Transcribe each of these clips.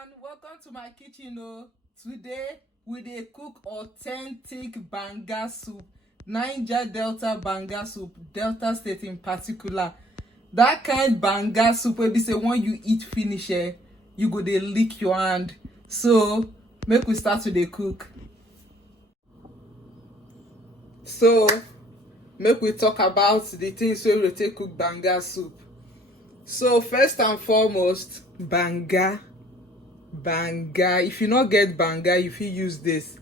everyone, welcome to my kitchen. Today we dey cook authentic banga soup, Niger Delta banga soup, Delta State in particular. That kind banga soup wey be say when you eat finish, you go dey lick your hand. So make we start to dey cook. So make we talk about the things wey we take cook banga soup. So first and foremost, banga. If you not get banga, you fit use this.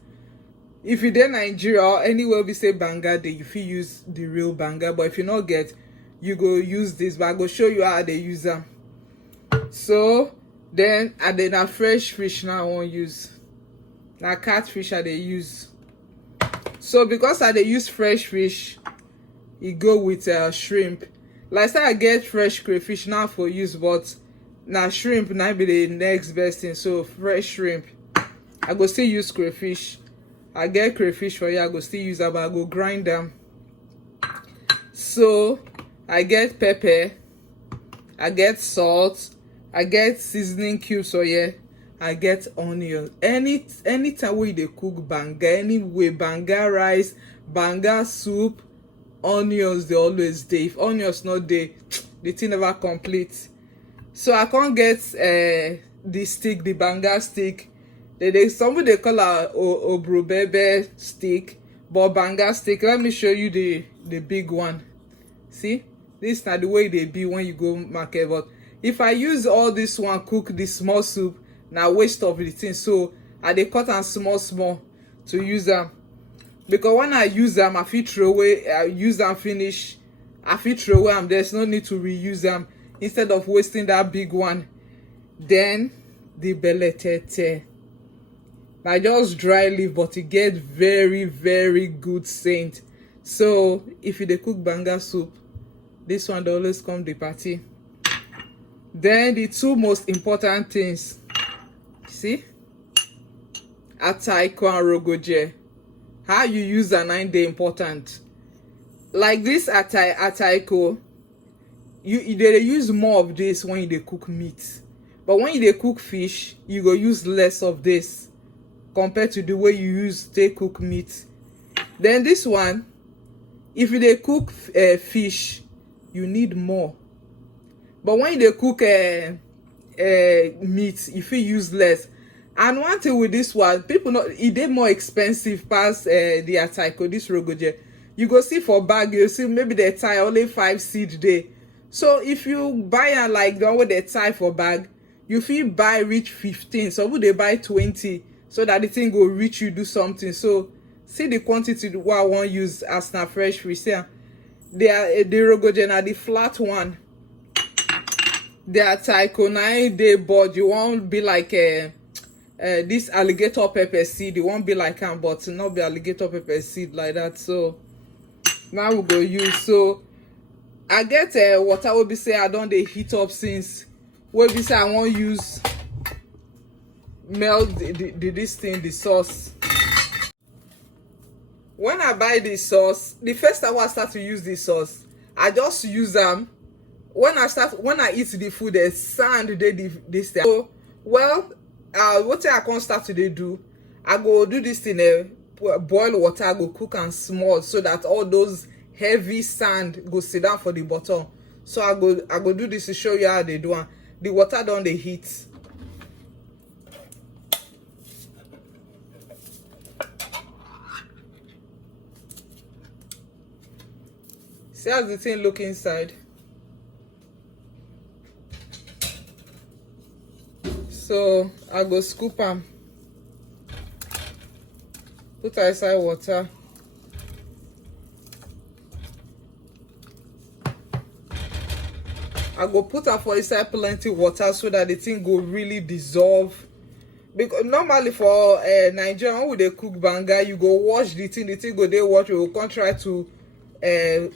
If you dey Nigeria or anywhere we say banga dey, you fit use the real banga. But if you not get, you go use this. But I go show you how they use them. So then I dey na fresh fish now I wan use. Na catfish I dey use. So because I dey use fresh fish, e go with shrimp. Like say I get fresh crayfish now for use, but na shrimp na be the next best thing. So fresh shrimp, I go still use crayfish. I get crayfish for you, I go still use am, but I go grind them. So I get pepper, I get salt, I get seasoning cubes for you, I get onion. Anytime wey you dey cook banga, anyway, banga rice, banga soup, onions dey always dey. If onions not dey, the thing never complete. So I can't get the stick, the banga stick. Somebody they call a Oburunbebe stick, but banga stick. Let me show you the big one. See, this is not the way they be when you go market. But if I use all this one cook the small soup, now waste of the thing. So I dey cut and small to use them. Because when I use them, I fit throw away. I use them finish, I fit throw away them. There's no need to reuse them instead of wasting that big one. Then the beletete. I just dry leaf, but it get very good scent. So if you dey cook banga soup, this one dey always come the party. Then the two most important things, see, Ataiko and Ruguje. How you use an 9 day important. Like this Ataiko, you dey use more of this when you dey cook meat. But when you dey cook fish, you go use less of this compared to the way you use to cook meat. Then this one, if you dey cook fish, you need more. But when you dey cook meat, you fit use less. And one thing with this one, people know it dey more expensive past the Ataiko, this Ruguje. You go see for bag, you see maybe they tie only 5 seed day. So if you buy a like the one with the tie for bag, you feel buy reach 15. So would they buy 20 so that the thing go reach you do something. So see the quantity what I want use as na fresh fish. See, they are the Ruguje na the flat one. The Ataiko 9 day board. You won't be like this alligator pepper seed. It won't be like am, but not be alligator pepper seed like that. So now we go use. So I get water will be say I don't dey heat up since. Will be say I won't use melt this thing, the sauce. When I buy this sauce, the first time I start to use this sauce, I just use them. When I eat the food, the sand this thing. So well, what I can't start to do, I go do this thing, boil water, I go cook and small so that all those heavy sand go sit down for the bottom. So I go do this to show you how they do it. The water don dey heat. See how the thing look inside. So I go scoop am, put inside water. I go put am for inside plenty water so that the thing go really dissolve. Because normally for Nigerian when they cook banga, you go wash the thing go dey wash. We will come try to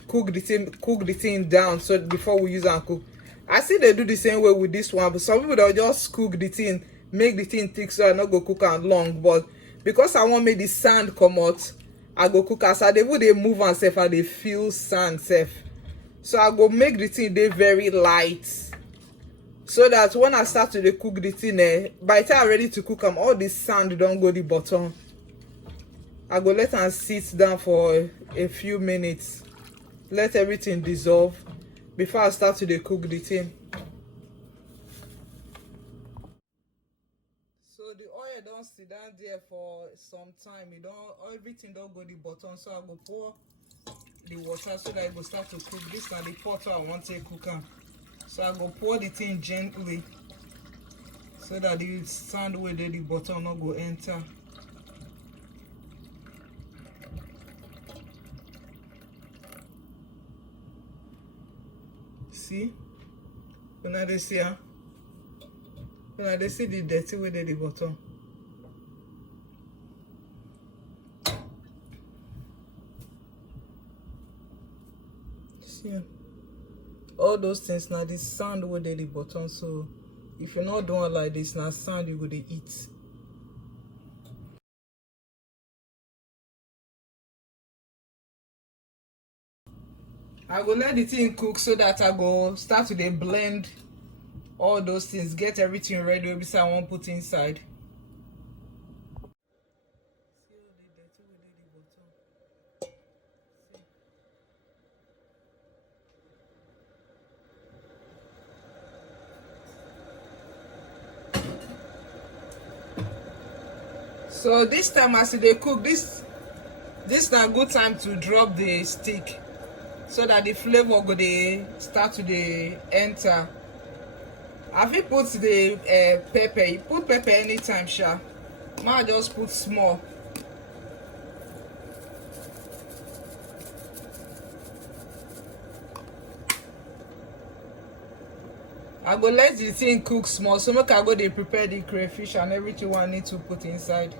cook the thing down so before we use and cook. I see they do the same way with this one, but some people they'll just cook the thing, make the thing thick so I not go cook and long. But because I want make the sand come out, I go cook as I they move and self and they feel sand self. So I go make the thing they very light so that when I start to dey cook the thing, by the time I'm ready to cook am, all the sand don't go the bottom. I go let am sit down for a few minutes, let everything dissolve before I start to dey cook the thing. So the oil don't sit down there for some time. Everything don't go the bottom, so I go pour the water so that it go start to cook. This na the pot I want to cook am. So I go pour the thing gently so that the sand wey dey the bottom no go enter. See? Una dey see am? Una dey see the dirty wey dey the bottom. See? All those things now the sand wey dey the bottom, so if you're not doing like this, now sand you go dey eat. I go let the thing cook so that I go start to dey blend all those things, get everything ready wey be say I wan put inside. So this time as they cook, this na good time to drop the stick so that the flavor go dey start to dey enter. I fit put the pepper. You put pepper anytime, sha. I just put small. I go let the thing cook small, so make I go dey prepare the crayfish and everything I need to put inside.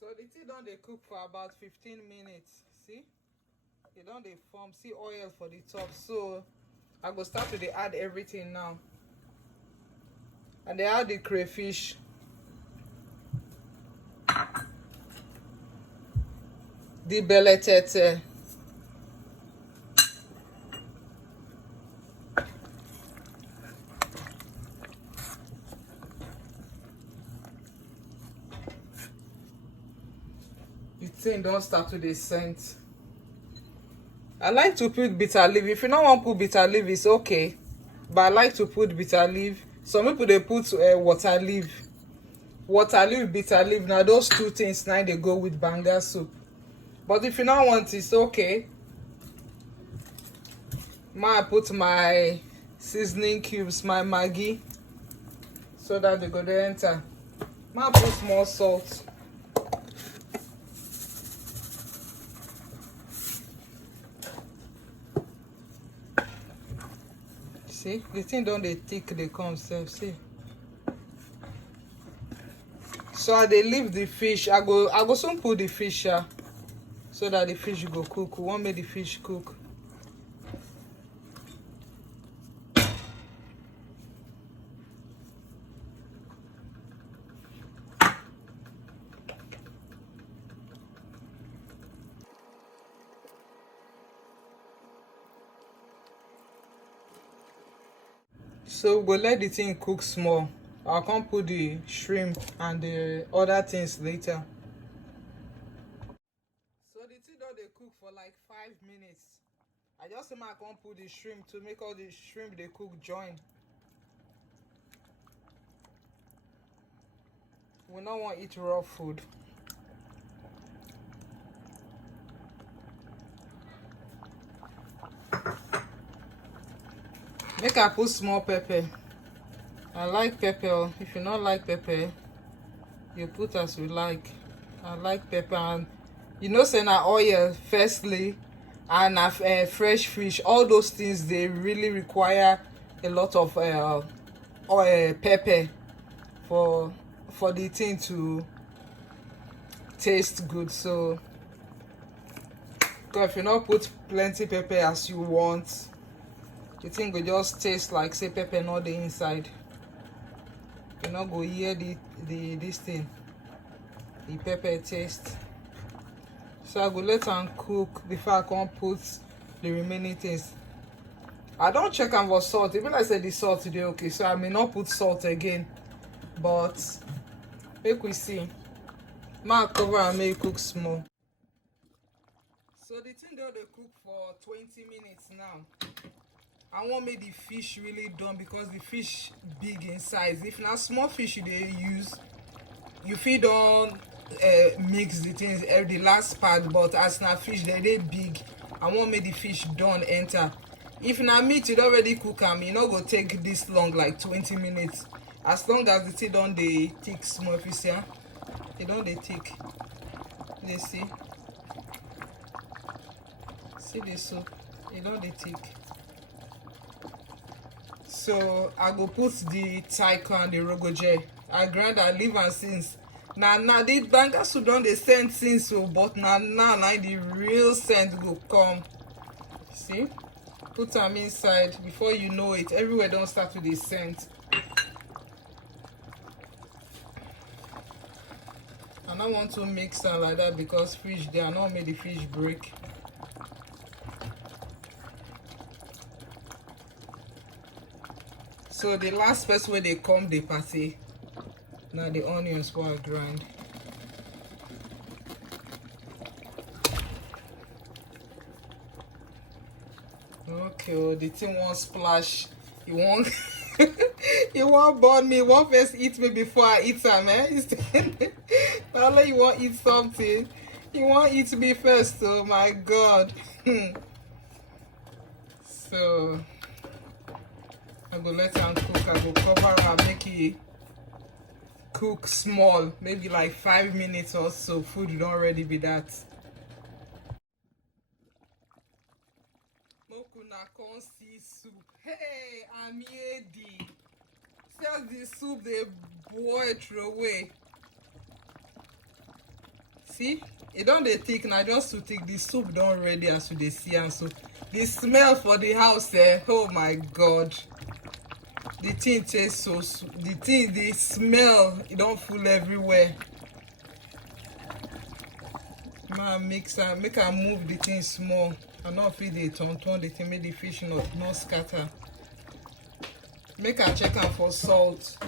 So the tea don dey cook for about 15 minutes. See, e don dey form. See oil for the top. So I go start to dey add everything now. And they add the crayfish, the beletete, the thing don't start to dey scent. I like to put bitter leaf. If you don't want to put bitter leaf, it's okay, but I like to put bitter leaf. Some people they put water leaf, bitter leaf. Now those two things now they go with bangasoup. But if you don't want, it's okay. I put my seasoning cubes, my Maggi, so that they go to enter. I put more salt. See, the thing don't they thick, they come self. See. So I dey leave the fish. I go soon put the fish so that the fish go cook. We want make the fish cook. So we'll let the thing cook small. I'll come put the shrimp and the other things later. So the thing don dey cook for like 5 minutes. I just say I come put the shrimp to make all the shrimp they cook join. We don't want to eat raw food. Make I put small pepper. I like pepper. If you don't like pepper, You put as you like. I like pepper, and you know say na oil firstly, and fresh fish. All those things they really require a lot of oil, pepper for the thing to taste good. So if you not put plenty pepper as you want, the thing will just taste like say pepper not the inside. You not go hear this thing, the pepper taste. So I go let am cook before I can put the remaining things. I don't check am for salt. Even like I said the salt today, okay, so I may not put salt again, but make we see. Ma cover and make it cook small. So the thing they cook for 20 minutes now. I want make the fish really done because the fish big in size. If not small fish they use, you feed on mix the things the last part, but as na fish they big. I want make the fish done enter. If na meat you already cook am, e no go take this long, like 20 minutes. As long as the thing don dey thick small, if you see e don dey thick. You see the soup, e don dey thick. So I go put the Ataiko and the Ruguje. I grind and leave am since. Now the bangasoup don dey scent since, so but now the real scent go come. See, put them inside. Before you know it, everywhere don't start with the scent. And I want to mix them like that because fish, they are not made the fish break. So the last person where they come the party. Now the onions for I grind. Okay, oh, the thing won't splash. You won't you won't burn me. You won't first eat me before I eat some, eh? Now you won't eat something. You won't eat me first, oh my god. So I go let them cook. I go cover and make it cook small, maybe like 5 minutes or so. Food don't already be that. Mokuna con see soup. Hey, AMIEDI. Just the soup they boil through away. See, it don't dey thick now, just to thick. The soup don't ready as you dey see, and so the smell for the house there. Oh my god. The thing tastes so the smell, it don't full everywhere. Man, make her move the thing small. I not feed the turn the thing, make the fish not scatter. Make her check her for salt.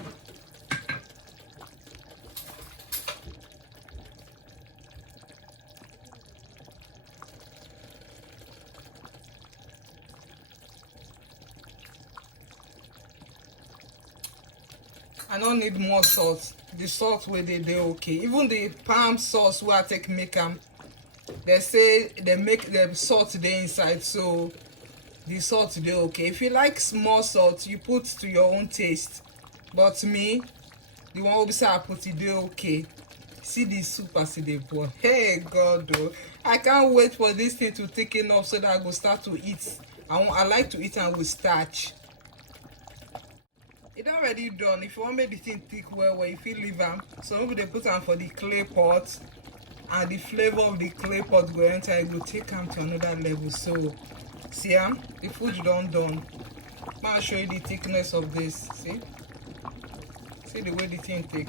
I don't need more salt. The salt where they okay. Even the palm sauce where I take make them, they say they make the salt there inside, so the salt they okay. If you like small salt, you put to your own taste. But me, the one who say I put it there okay. See the soup as they boil. Hey God, though. I can't wait for this thing to thicken up so that I go start to eat. I like to eat and with starch. It already done. If you want to make the thing thick well, if you leave them, so maybe they put them for the clay pot, and the flavor of the clay pot go enter, it will take them to another level. So see, the food done. I'll show you the thickness of this. See the way the thing thick.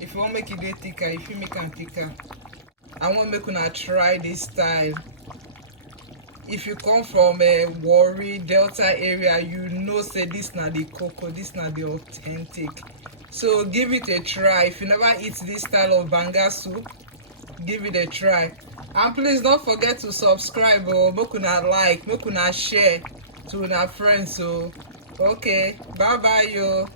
If you want to make it thicker, if you make it thicker, I want to make una try this style. If you come from a Warri Delta area, you know say this na the cocoa, this na the authentic. So give it a try. If you never eat this style of bangasoup, give it a try. And please don't forget to subscribe or make una like, make una share to una friends. So okay, bye bye yo.